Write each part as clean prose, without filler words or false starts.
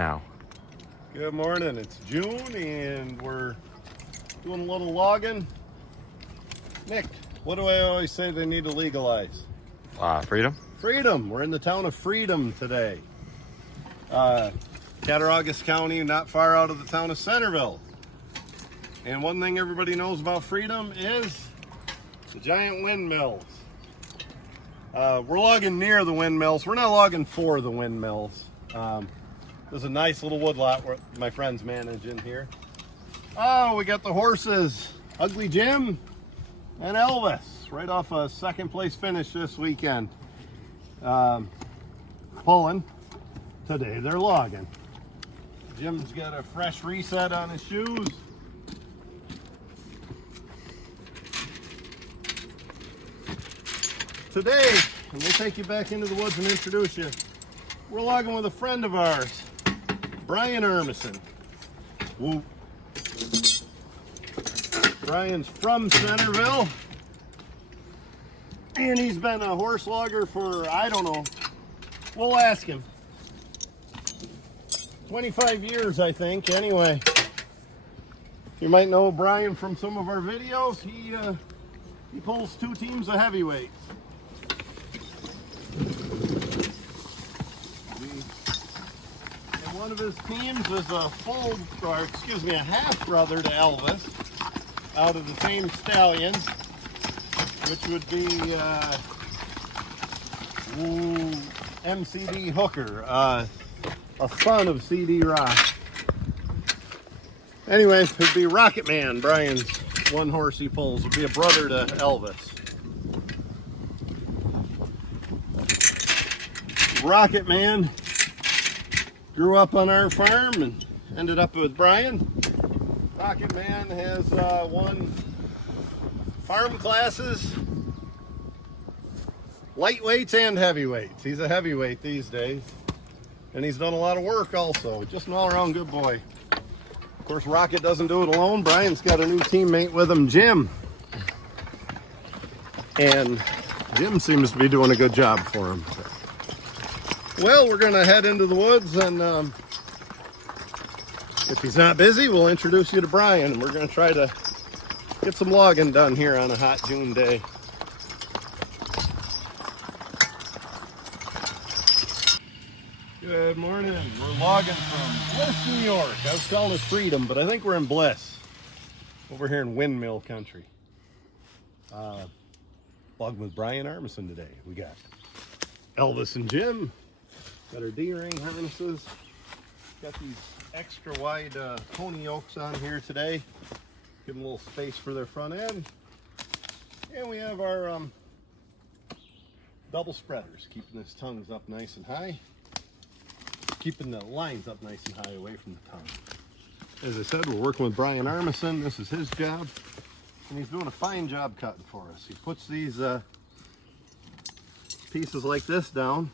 now. Good morning. It's June and we're doing a little logging. Nick, what do I always say they need to legalize? Freedom? Freedom. We're in the town of Freedom today. Cattaraugus County, not far out of the town of Centerville. And one thing everybody knows about Freedom is the giant windmills. We're logging near the windmills. We're not logging for the windmills. There's a nice little woodlot where my friends manage in here. Oh, we got the horses, Ugly Jim and Elvis, right off a second place finish this weekend. Pulling. Today they're logging. Jim's got a fresh reset on his shoes. Today, and we'll take you back into the woods and introduce you. We're logging with a friend of ours, Brian Armison. Woo. Brian's from Centerville, and he's been a horse logger for, I don't know, we'll ask him. 25 years, I think. Anyway, you might know Brian from some of our videos. He pulls 2 teams of heavyweights. And one of his teams is a a half brother to Elvis, out of the same stallion, which would be MCD Hooker, a son of CD Rock. Anyway, it'd be Rocket Man, Brian's one horse he pulls. Would be a brother to Elvis. Rocket Man grew up on our farm and ended up with Brian. Rocket Man has won farm classes, lightweights and heavyweights. He's a heavyweight these days. And he's done a lot of work also. Just an all-around good boy. Of course, Rocket doesn't do it alone. Brian's got a new teammate with him, Jim. And Jim seems to be doing a good job for him. Well, we're going to head into the woods, and if he's not busy, we'll introduce you to Brian. We're going to try to get some logging done here on a hot June day. Good morning. We're logging from Bliss, New York. I was calling it Freedom, but I think we're in Bliss. Over here in Windmill country. Logging with Brian Armison today. We got Elvis and Jim. Got our D-ring harnesses. Got these extra wide pony yokes on here today. Give them a little space for their front end. And we have our double spreaders, keeping his tongues up nice and high. Keeping the lines up nice and high away from the tongue. As I said, we're working with Brian Armison. This is his job, and he's doing a fine job cutting for us. He puts these pieces like this down.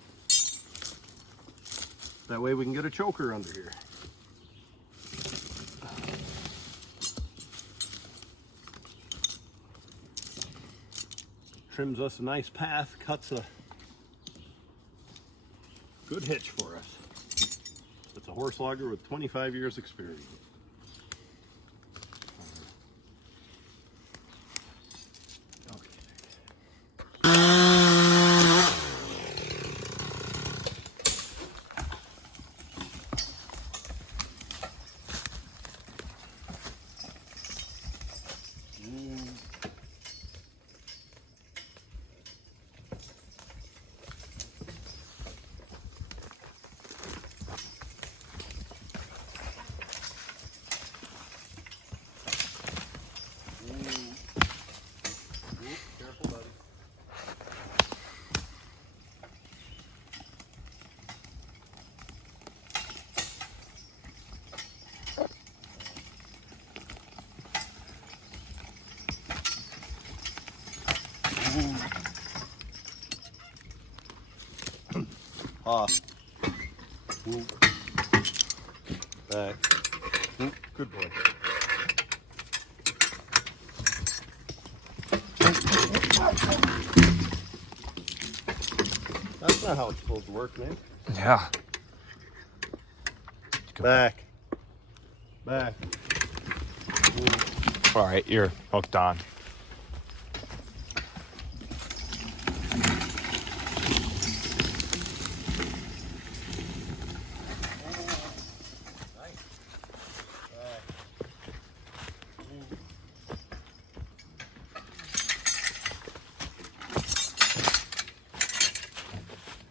That way we can get a choker under here. Trims us a nice path, cuts a good hitch for us. It's a horse logger with 25 years experience. Off. Ooh. Back. Ooh, good boy. That's not how it's supposed to work, man. Yeah. Back. Back. All right, you're hooked on.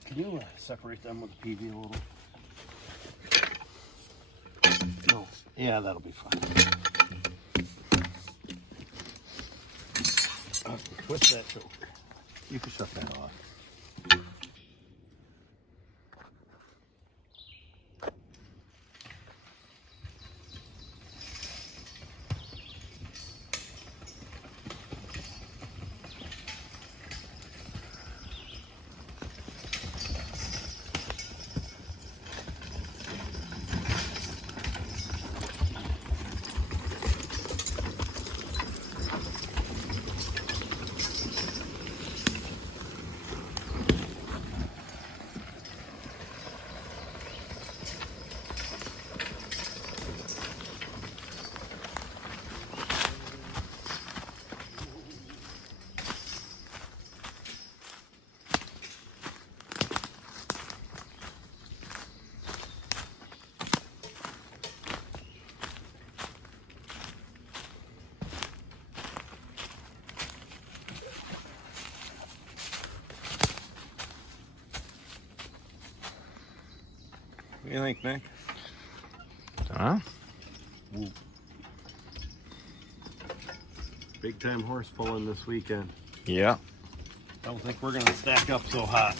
Can you separate them with the PV a little? No. Yeah, that'll be fine. Twist that choker. You can shut that off. What do you think, Nick? Ooh. Big time horse pulling this weekend. Yeah. Don't think we're gonna stack up so hot.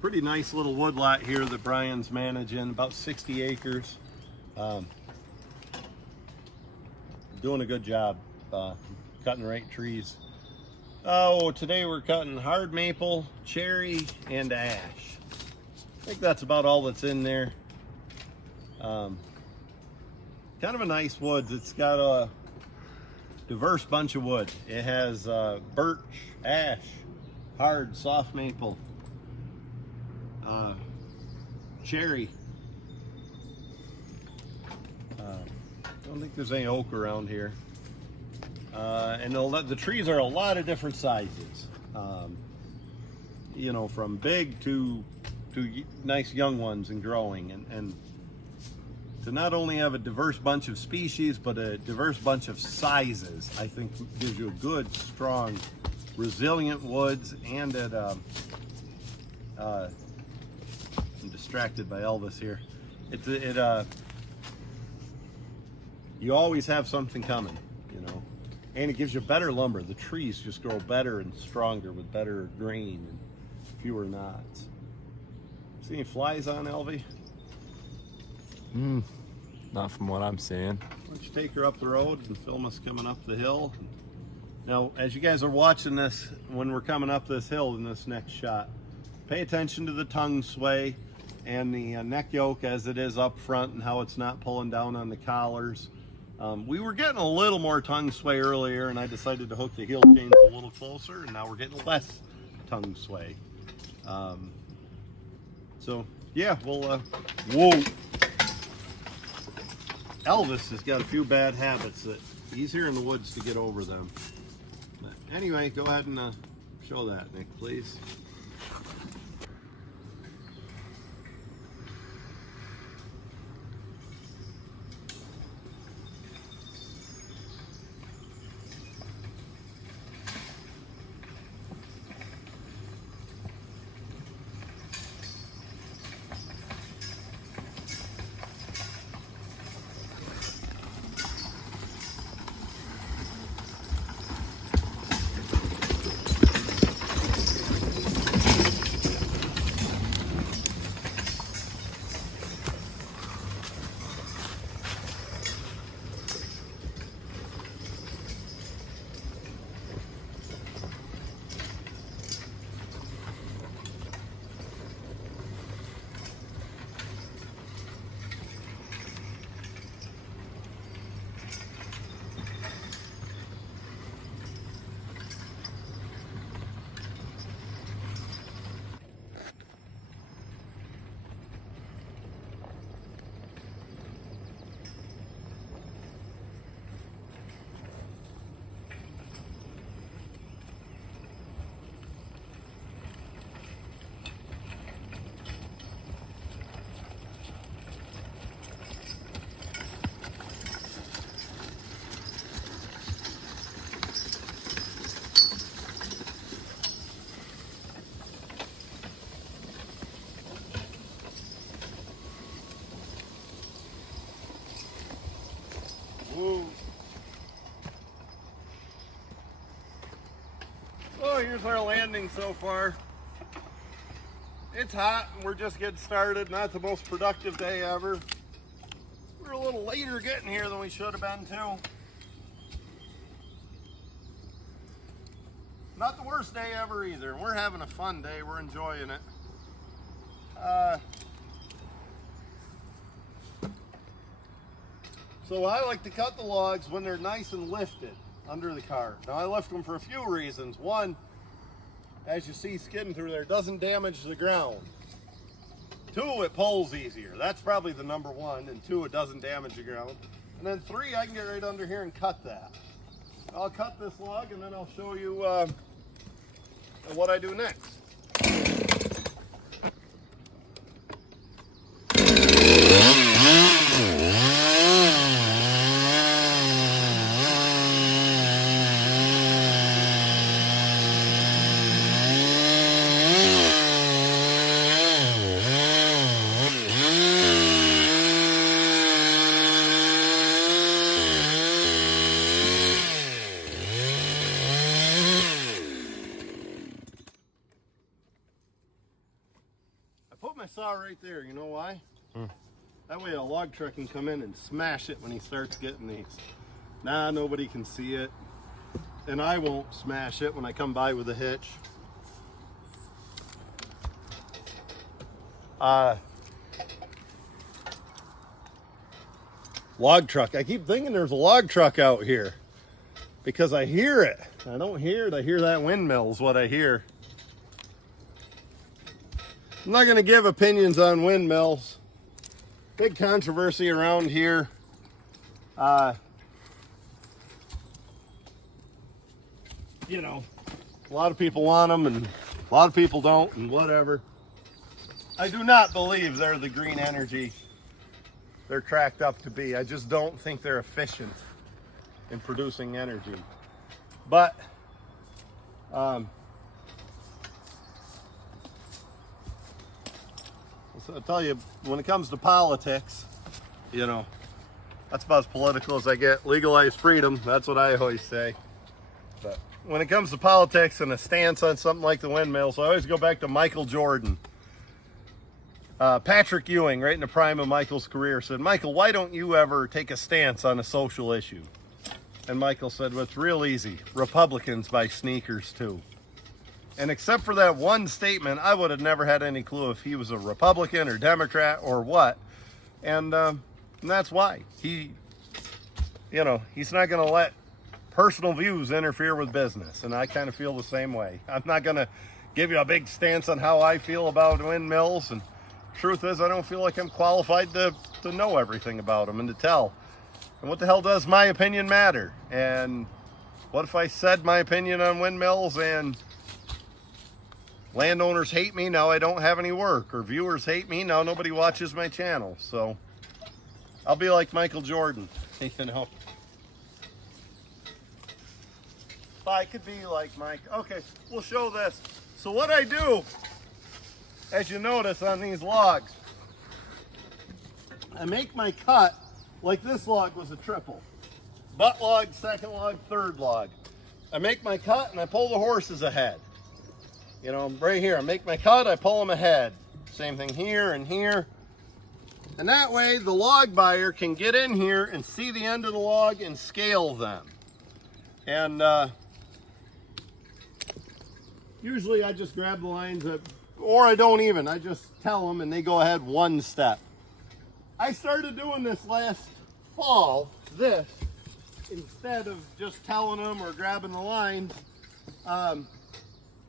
Pretty nice little woodlot here that Brian's managing, about 60 acres. Doing a good job cutting the right trees. Oh, today we're cutting hard maple, cherry, and ash. I think that's about all that's in there. Kind of a nice woods. It's got a diverse bunch of wood. It has birch, ash, hard, soft maple, cherry. I don't think there's any oak around here. And the trees are a lot of different sizes. You know, from big to nice young ones and growing. And to not only have a diverse bunch of species, but a diverse bunch of sizes, I think gives you a good, strong, resilient woods. And at I'm distracted by Elvis here. You always have something coming, you know, and it gives you better lumber. The trees just grow better and stronger with better grain and fewer knots. See any flies on, Elvie? Not from what I'm seeing. Why don't you take her up the road and film us coming up the hill? Now, as you guys are watching this, when we're coming up this hill in this next shot, pay attention to the tongue sway and the neck yoke as it is up front and how it's not pulling down on the collars. We were getting a little more tongue sway earlier, and I decided to hook the heel chains a little closer, and now we're getting less tongue sway. So yeah, we'll whoa. Elvis has got a few bad habits that he's here in the woods to get over them. But anyway, go ahead and show that, Nick, please. here's our landing so far. It's hot and we're just getting started. Not the most productive day ever. We're a little later getting here than we should have been too. Not the worst day ever either. We're having a fun day. We're enjoying it. So I like to cut the logs when they're nice and lifted under the car. Now I lift them for a few reasons. One, as you see skidding through there, doesn't damage the ground. Two, it pulls easier. That's probably the number one. And two, it doesn't damage the ground. And then three, I can get right under here and cut that. I'll cut this log and then I'll show you what I do next. I saw right there, you know why? That way a log truck can come in and smash it when he starts getting these. Nah, nobody can see it. And I won't smash it when I come by with a hitch. Log truck. I keep thinking there's a log truck out here because I hear it. I don't hear it. I hear that windmill is what I hear. I'm not going to give opinions on windmills. Big controversy around here. You know, a lot of people want them and a lot of people don't and whatever. I do not believe they're the green energy they're cracked up to be. I just don't think they're efficient in producing energy. But so I'll tell you, when it comes to politics, you know, that's about as political as I get. Legalize freedom, that's what I always say. But when it comes to politics and a stance on something like the windmills, I always go back to Michael Jordan. Patrick Ewing, right in the prime of Michael's career, said, "Michael, why don't you ever take a stance on a social issue?" And Michael said, "Well, it's real easy. Republicans buy sneakers too." And except for that one statement, I would have never had any clue if he was a Republican or Democrat or what. And that's why. He's not going to let personal views interfere with business. And I kind of feel the same way. I'm not going to give you a big stance on how I feel about windmills. And truth is, I don't feel like I'm qualified to know everything about them and to tell. And what the hell does my opinion matter? And what if I said my opinion on windmills and landowners hate me, now I don't have any work, or viewers hate me, now nobody watches my channel? So I'll be like Michael Jordan, you know. I could be like Mike. Okay, we'll show this. So what I do, as you notice on these logs, I make my cut like this log was a triple. Butt log, second log, third log. I make my cut and I pull the horses ahead. You know, right here, I make my cut, I pull them ahead. Same thing here and here. And that way the log buyer can get in here and see the end of the log and scale them. And usually I just grab the lines, or I don't even, I just tell them and they go ahead one step. I started doing this last fall, instead of just telling them or grabbing the lines.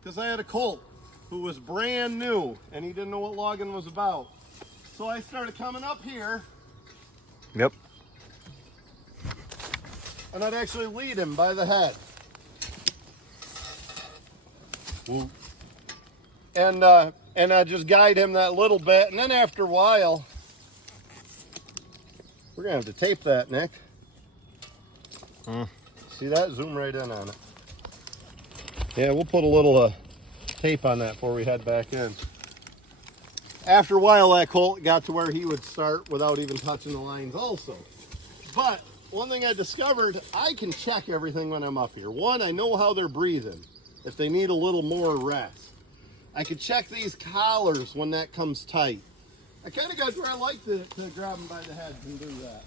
Because I had a colt who was brand new and he didn't know what logging was about. So I started coming up here. Yep. And I'd actually lead him by the head. Ooh. And I'd just guide him that little bit. And then after a while, we're going to have to tape that, Nick. See that? Zoom right in on it. Yeah, we'll put a little tape on that before we head back in. After a while, that colt got to where he would start without even touching the lines also. But one thing I discovered, I can check everything when I'm up here. One, I know how they're breathing. if they need a little more rest. I could check these collars when that comes tight. I kind of got where I like to grab them by the heads and do that.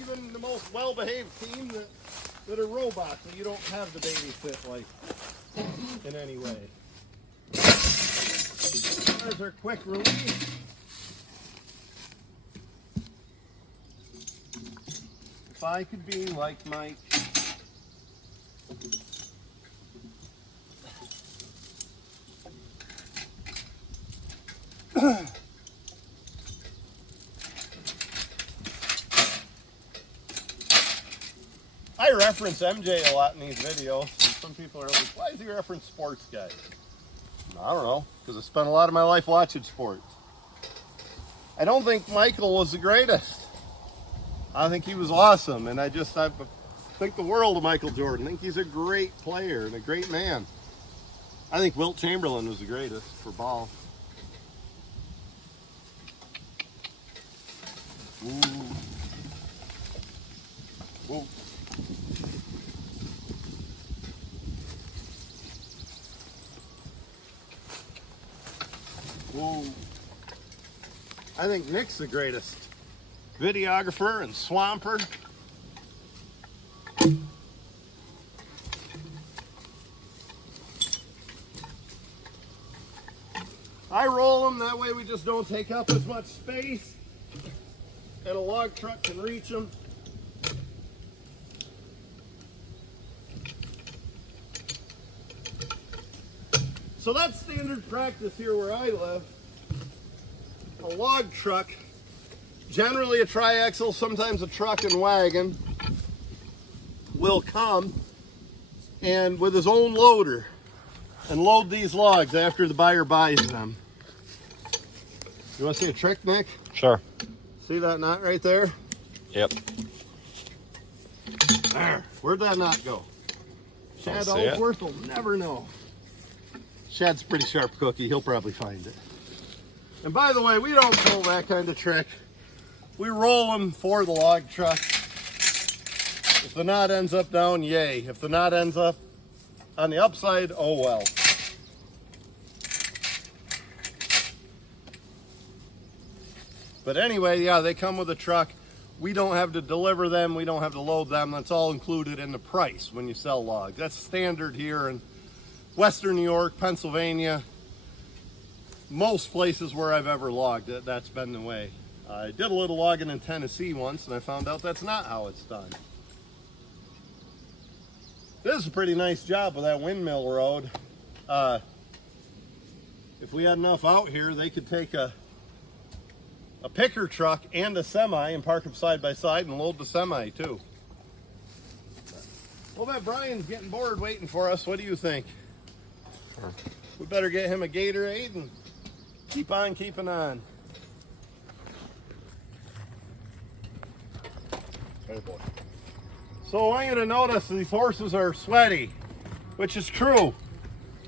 Even the most well-behaved team that are robots that you don't have to babysit like in any way. There's our quick release. If I could be like Mike. I reference MJ a lot in these videos. And some people are like, why does he reference sports guys? I don't know, because I spent a lot of my life watching sports. I don't think Michael was the greatest. I think he was awesome, and I think the world of Michael Jordan. I think he's a great player and a great man. I think Wilt Chamberlain was the greatest for ball. Ooh. Whoa. Whoa. I think Nick's the greatest videographer and swamper. I roll them, that way we just don't take up as much space and a log truck can reach them. So that's standard practice here where I live. A log truck, generally a triaxle, sometimes a truck and wagon, will come and with his own loader and load these logs after the buyer buys them. You want to see a trick, Nick? Sure. See that knot right there? Yep. There. Where'd that knot go? Shad I'll see Ellsworth will never know. Shad's a pretty sharp cookie. He'll probably find it. And by the way, we don't pull that kind of trick. We roll them for the log truck. If the knot ends up down, yay. If the knot ends up on the upside, oh well. But anyway, yeah, they come with a truck. We don't have to deliver them. We don't have to load them. That's all included in the price when you sell logs. That's standard here in Western New York, Pennsylvania. Most places where I've ever logged, that's been the way. I did a little logging in Tennessee once and I found out that's not how it's done. This is a pretty nice job with that windmill road. If we had enough out here, they could take a picker truck and a semi and park them side by side and load the semi too. Well, that Brian's getting bored waiting for us. What do you think? Sure. We better get him a Gatorade and keep on keeping on. Hey boy. So I want you to notice these horses are sweaty, which is true,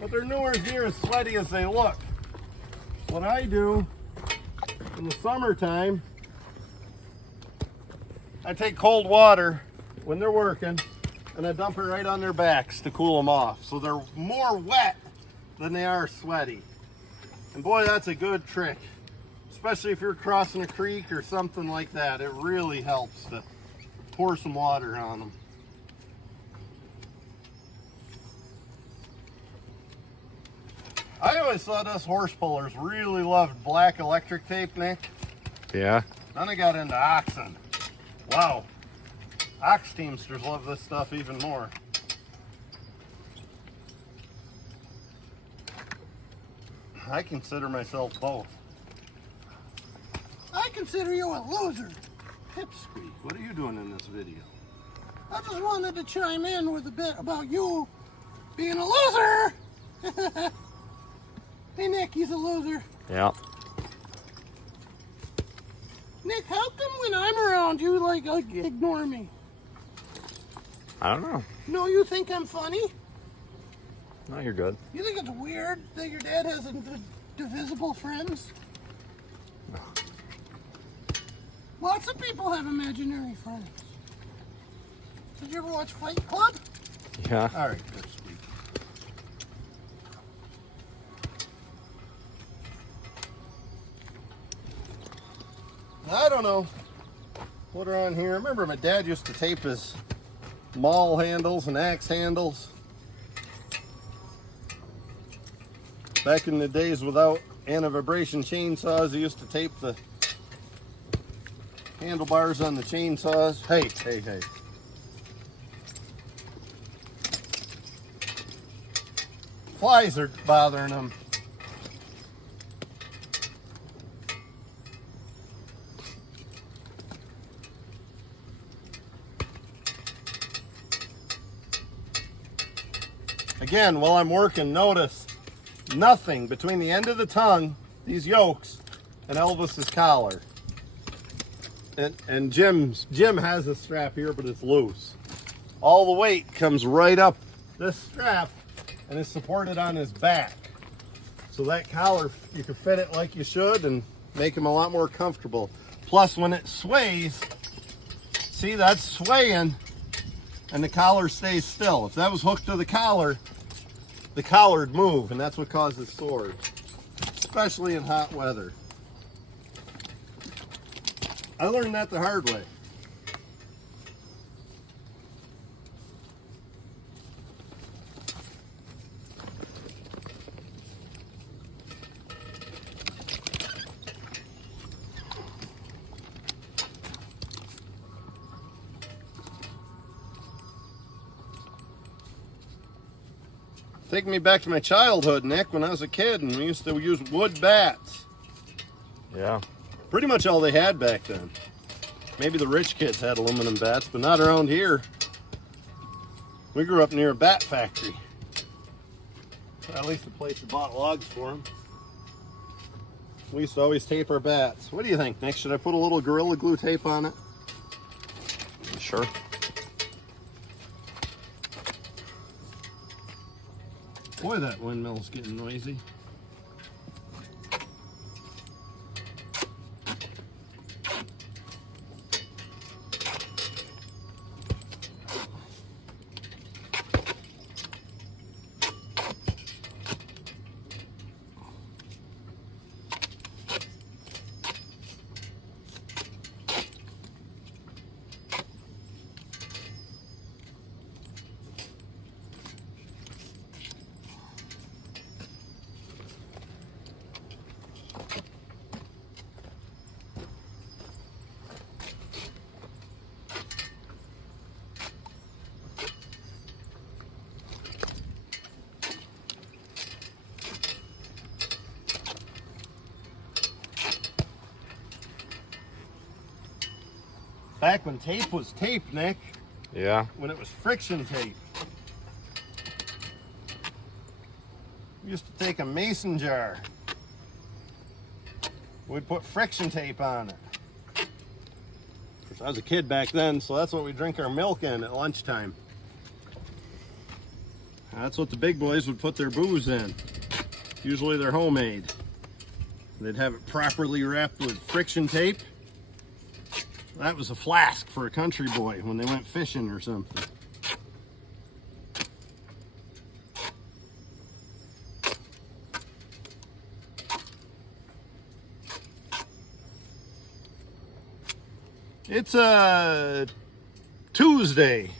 but they're nowhere near as sweaty as they look. What I do in the summertime, I take cold water when they're working and I dump it right on their backs to cool them off. So they're more wet than they are sweaty. And boy, that's a good trick, especially if you're crossing a creek or something like that. It really helps to pour some water on them. I always thought us horse pullers really loved black electric tape, Nick. Yeah. Then I got into oxen. Wow. Ox teamsters love this stuff even more. I consider myself both. I consider you a loser. Pipsqueak, what are you doing in this video? I just wanted to chime in with a bit about you being a loser. Hey Nick, he's a loser. Yeah. Nick, how come when I'm around you like ignore me? I don't know. No, you think I'm funny? No, you're good. You think it's weird that your dad has divisible friends? No. Lots of people have imaginary friends. Did you ever watch Fight Club? Yeah. All right, good, sweet. I don't know what are on here. I remember my dad used to tape his maul handles and axe handles back in the days without anti-vibration chainsaws. He used to tape the handlebars on the chainsaws. Hey. Flies are bothering him. Again, while I'm working, notice nothing between the end of the tongue, these yokes, and Elvis's collar. And Jim has a strap here, but it's loose. All the weight comes right up this strap and is supported on his back. So that collar, you can fit it like you should and make him a lot more comfortable. Plus, when it sways, see, that's swaying and the collar stays still. If that was hooked to the collar would move, and that's what causes sores, especially in hot weather. I learned that the hard way. Taking me back to my childhood, Nick, when I was a kid, and we used to use wood bats. Yeah. Pretty much all they had back then. Maybe the rich kids had aluminum bats, but not around here. We grew up near a bat factory. At least the place that bought logs for them. We used to always tape our bats. What do you think, Nick? Should I put a little Gorilla Glue tape on it? Sure. Boy, that windmill's getting noisy. Back when tape was tape, Nick. Yeah. When it was friction tape. We used to take a mason jar. We'd put friction tape on it. Of course, I was a kid back then, so that's what we drink our milk in at lunchtime. That's what the big boys would put their booze in. Usually they're homemade. They'd have it properly wrapped with friction tape. That was a flask for a country boy when they went fishing or something. It's a Tuesday.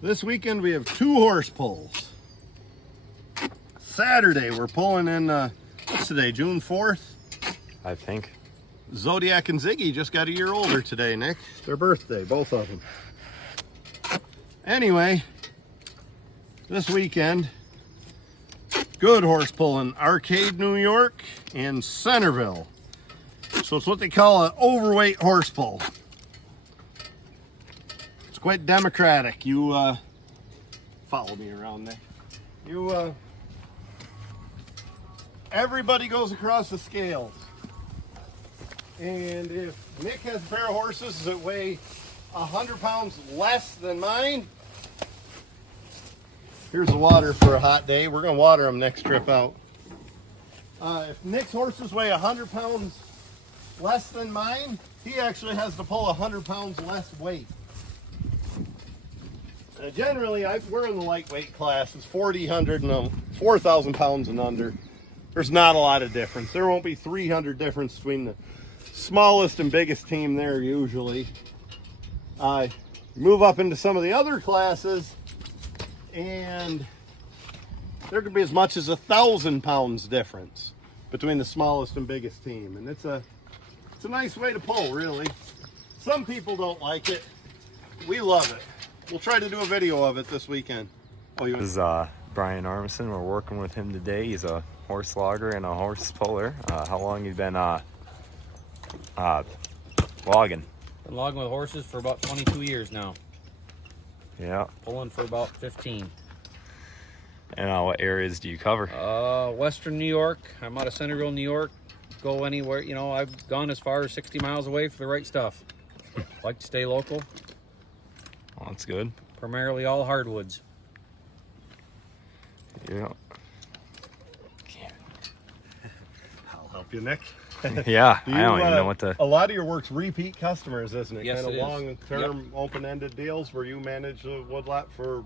This weekend we have 2 horse pulls. Saturday we're pulling in, what's today, June 4th? I think. Zodiac and Ziggy just got a year older today, Nick. Their birthday, both of them. Anyway, this weekend, good horse pulling, Arcade, New York, and Centerville. So it's what they call an overweight horse pull. It's quite democratic. You follow me around, Nick. Everybody goes across the scales. And if Nick has a pair of horses that weigh 100 pounds less than mine, here's the water for a hot day. We're going to water them next trip out. If Nick's horses weigh 100 pounds less than mine, he actually has to pull 100 pounds less weight. Generally, we're in the lightweight class. It's 4,000 pounds and under. there's not a lot of difference. There won't be 300 difference between the smallest and biggest team there usually. Move up into some of the other classes, and there could be as much as 1,000 pounds difference between the smallest and biggest team, and it's a nice way to pull, really. Some people don't like it. We love it. We'll try to do a video of it this weekend. This is Brian Armison. We're working with him today. He's a horse logger and a horse puller. How long you been logging? Been logging with horses for about 22 years now. Yeah. Pulling for about 15. And what areas do you cover? Western New York. I'm out of Centerville, New York. Go anywhere. You know, I've gone as far as 60 miles away for the right stuff. Like to stay local. Well, that's good. Primarily all hardwoods. Yeah. I'll help you, Nick. Yeah, I don't even know what to... A lot of your work's repeat customers, isn't it? Yes, kind of it is. long-term, Yep. open-ended deals where you manage the woodlot for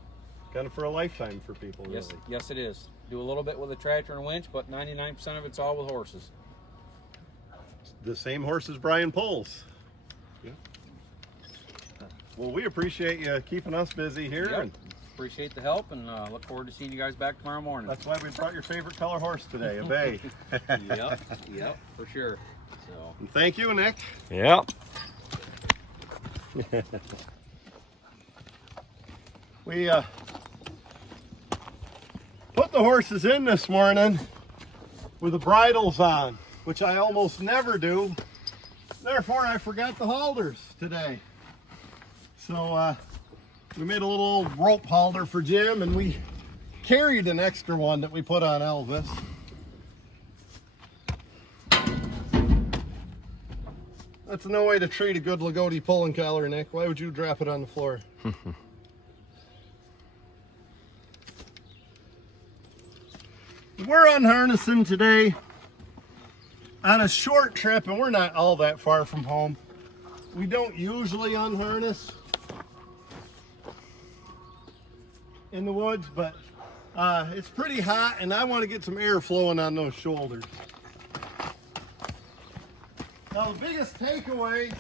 kind of for a lifetime for people. Really. Yes, it is. Do a little bit with a tractor and a winch, but 99% of it's all with horses. The same horses Brian pulls. Yeah. Well, we appreciate you keeping us busy here. Yep. And Appreciate the help, and look forward to seeing you guys back tomorrow morning. that's why we brought your favorite color horse today, a bay. Yep, for sure. So. And thank you, Nick. Yeah. We put the horses in this morning with the bridles on, which I almost never do. Therefore, I forgot the halters today. So we made a little old rope halter for Jim, and we carried an extra one that we put on Elvis. That's no way to treat a good Lagodi pulling collar, Nick. Why would you drop it on the floor? We're unharnessing today on a short trip, and we're not all that far from home. We don't usually unharness in the woods, but it's pretty hot, and I want to get some air flowing on those shoulders. Now, the biggest takeaway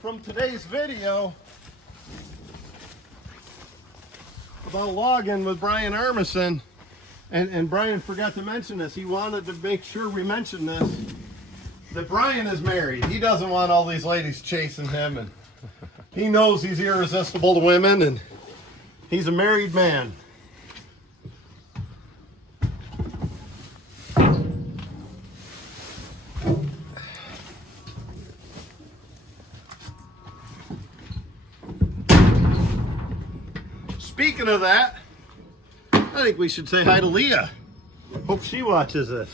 from today's video about logging with Brian Armison, and Brian forgot to mention this, he wanted to make sure we mention this, that Brian is married. He doesn't want all these ladies chasing him, and he knows he's irresistible to women, and he's a married man. Speaking of that, I think we should say hi to Leah. Hope she watches this.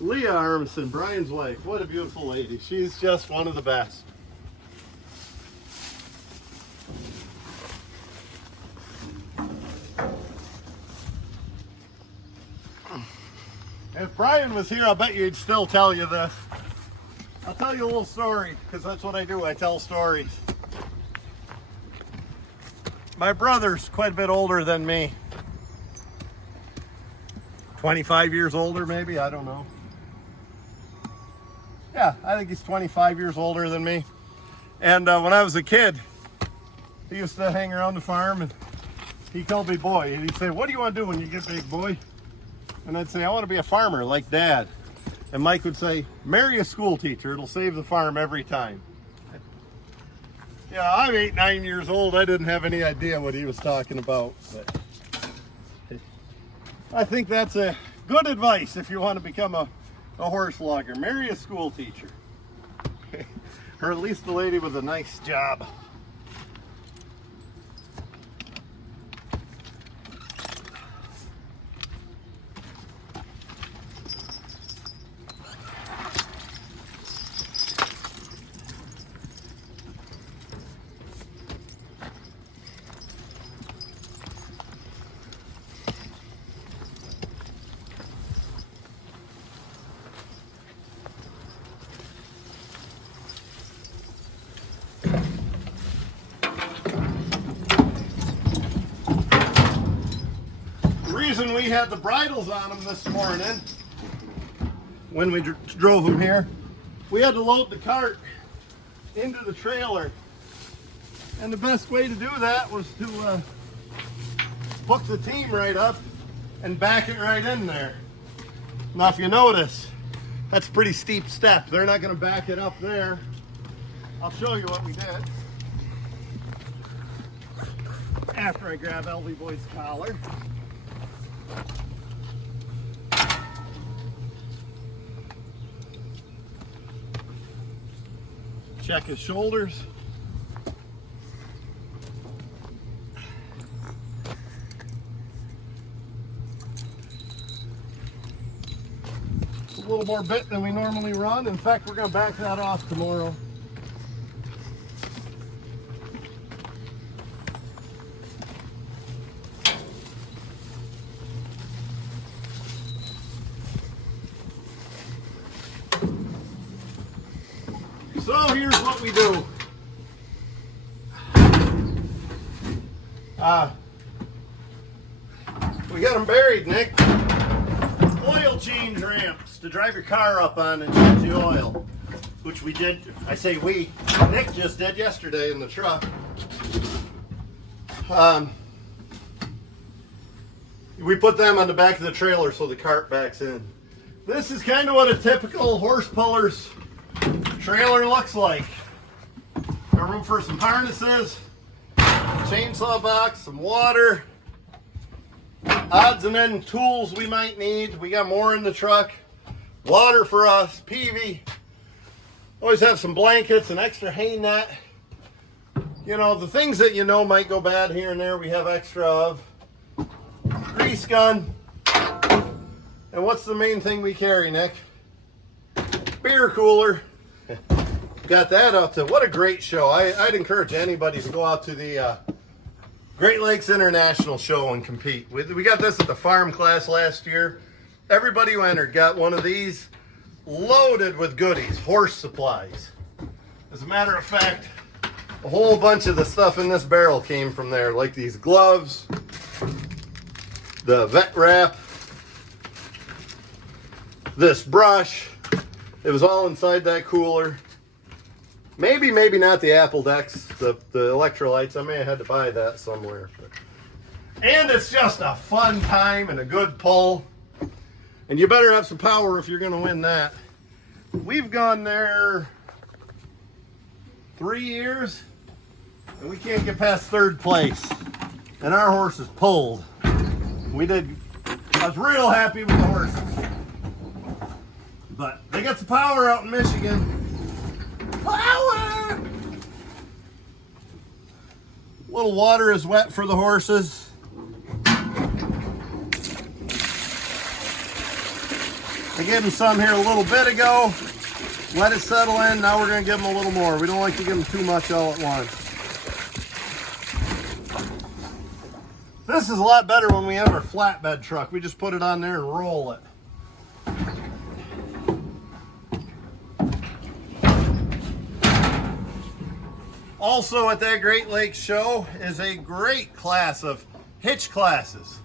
Leah Armison, Brian's wife. What a beautiful lady. She's just one of the best. If Brian was here, I bet you'd still tell you this. I'll tell you a little story, because that's what I do. I tell stories. My brother's quite a bit older than me. 25 years older, maybe? I don't know. Yeah, I think he's 25 years older than me. And when I was a kid, he used to hang around the farm, and he called me boy. And he'd say, "What do you want to do when you get big, boy?" And I'd say, "I want to be a farmer like Dad." And Mike would say, "Marry a school teacher. It'll save the farm every time." Yeah, I'm 8, 9 years old. I didn't have any idea what he was talking about. But I think that's a good advice if you want to become a horse logger. Marry a school teacher. Or at least a lady with a nice job. reason we had the bridles on them this morning, when we drove them here, we had to load the cart into the trailer. And the best way to do that was to hook the team right up and back it right in there. Now if you notice, that's a pretty steep step. They're not going to back it up there. I'll show you what we did. After I grab LV Boyd's collar. Check his shoulders. A little more bit than we normally run. In fact, we're going to back that off tomorrow. So here's what we do. We got them buried, Nick. Oil change ramps to drive your car up on and change the oil, which we did. I say we. Nick just did yesterday in the truck. We put them on the back of the trailer so the cart backs in. This is kind of what a typical horse puller's trailer looks like. Got room for some harnesses, chainsaw box, some water, odds and end tools we might need. We got more in the truck. Water for us, PV. Always have some blankets, an extra hay net. You know, the things that you know might go bad here and there, we have extra of. Grease gun. And what's the main thing we carry, Nick? Beer cooler. Got that up to, what a great show. I'd encourage anybody to go out to the Great Lakes International show and compete. We got this at the farm class last year. Everybody who entered got one of these loaded with goodies, horse supplies. As a matter of fact, a whole bunch of the stuff in this barrel came from there, like these gloves, the vet wrap, this brush. It was all inside that cooler. Maybe not the Apple Decks, the electrolytes. I may have had to buy that somewhere. And it's just a fun time and a good pull. And you better have some power if you're going to win that. We've gone there 3 years, and we can't get past third place. And our horse is pulled. I was real happy with the horses. But they got some power out in Michigan. Power! A little water is wet for the horses. I gave them some here a little bit ago. Let it settle in. Now we're going to give them a little more. We don't like to give them too much all at once. This is a lot better when we have our flatbed truck. We just put it on there and roll it. Also at that Great Lakes show is a great class of hitch classes.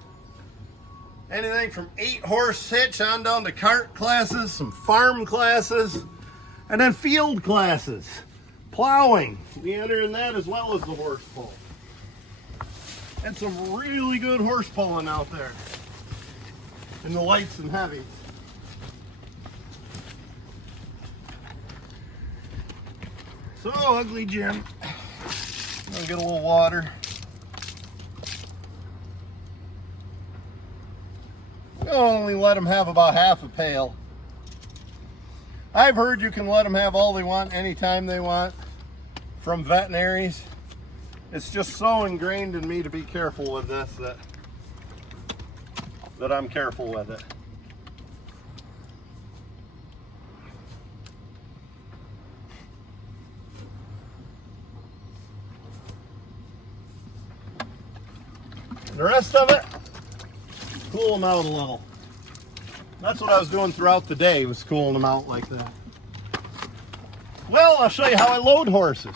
Anything from 8-horse hitch on down to cart classes, some farm classes, and then field classes. Plowing, we enter in that as well as the horse pull. And some really good horse pulling out there in the lights and heavies. So, Ugly Jim, I'll get a little water. We'll only let them have about half a pail. I've heard you can let them have all they want anytime they want from veterinaries. It's just so ingrained in me to be careful with this that I'm careful with it. The rest of it, cool them out a little. That's what I was doing throughout the day, was cooling them out like that. Well, I'll show you how I load horses.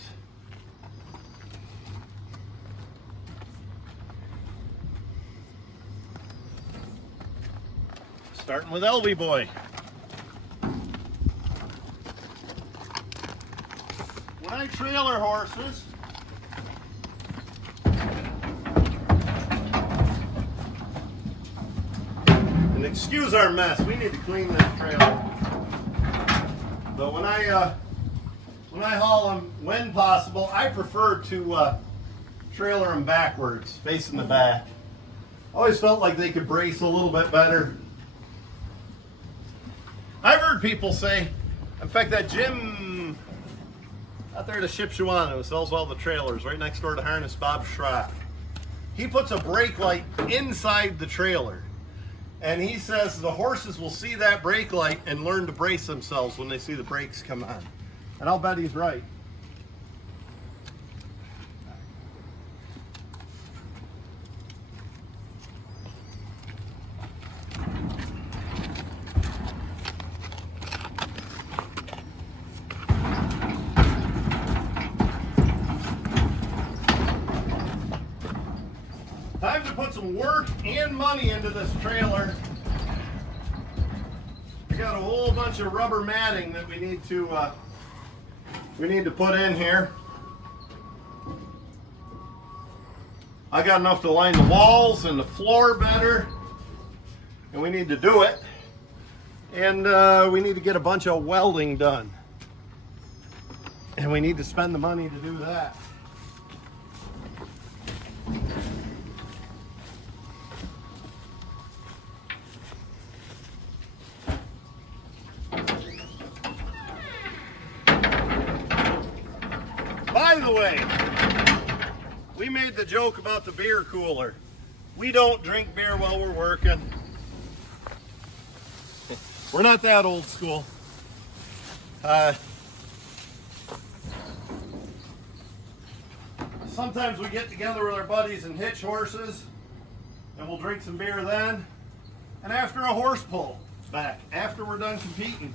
Starting with Elvie boy. When I trailer horses, and excuse our mess, we need to clean that trailer. But when I haul them, when possible, I prefer to trailer them backwards, facing the back. Always felt like they could brace a little bit better. I've heard people say, in fact, that Jim out there at the Shipshewana who sells all the trailers right next door to Harness Bob Schrock, he puts a brake light inside the trailer. And he says the horses will see that brake light and learn to brace themselves when they see the brakes come on. And I'll bet he's right. Time to put some work and money into this trailer. We got a whole bunch of rubber matting that we need to put in here. I got enough to line the walls and the floor better, and we need to do it. And we need to get a bunch of welding done, and we need to spend the money to do that. By the way, we made the joke about the beer cooler. We don't drink beer while we're working. We're not that old school. Sometimes we get together with our buddies and hitch horses, and we'll drink some beer then. And after a horse pull back, after we're done competing,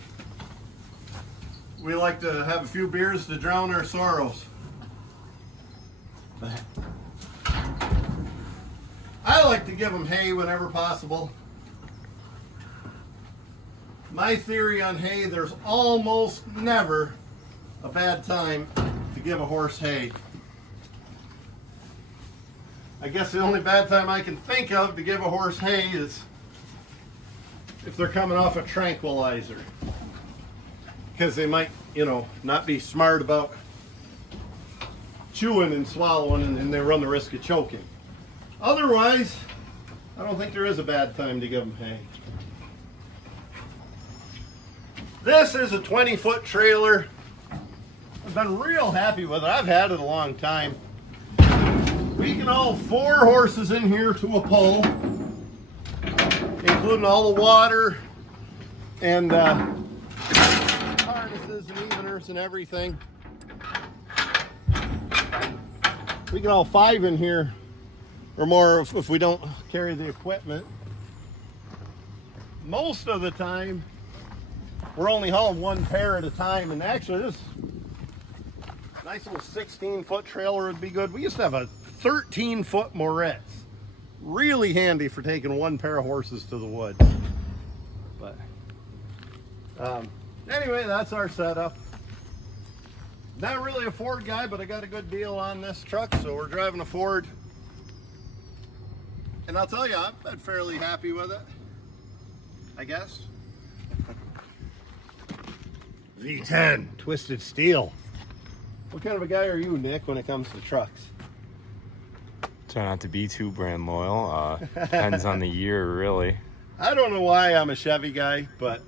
we like to have a few beers to drown our sorrows. I like to give them hay whenever possible. My theory on hay, there's almost never a bad time to give a horse hay. I guess the only bad time I can think of to give a horse hay is if they're coming off a tranquilizer. Because they might, not be smart about chewing and swallowing, and they run the risk of choking. Otherwise, I don't think there is a bad time to give them hay. This is a 20-foot trailer. I've been real happy with it. I've had it a long time. We can haul 4 horses in here to a pole, including all the water and harnesses and eveners and everything. We can haul 5 in here or more if we don't carry the equipment. Most of the time, we're only hauling 1 pair at a time, and actually this nice little 16-foot trailer would be good. We used to have a 13-foot Moretz. Really handy for taking 1 pair of horses to the woods. But anyway, that's our setup. Not really a Ford guy, but I got a good deal on this truck, so we're driving a Ford. And I'll tell you, I've been fairly happy with it, I guess. V10, twisted steel. What kind of a guy are you, Nick, when it comes to trucks? Try not to be too brand loyal. Depends on the year, really. I don't know why I'm a Chevy guy, but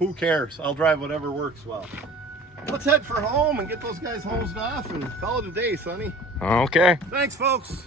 who cares? I'll drive whatever works well. Let's head for home and get those guys hosed off and call it a day, Sonny. Okay. Thanks, folks.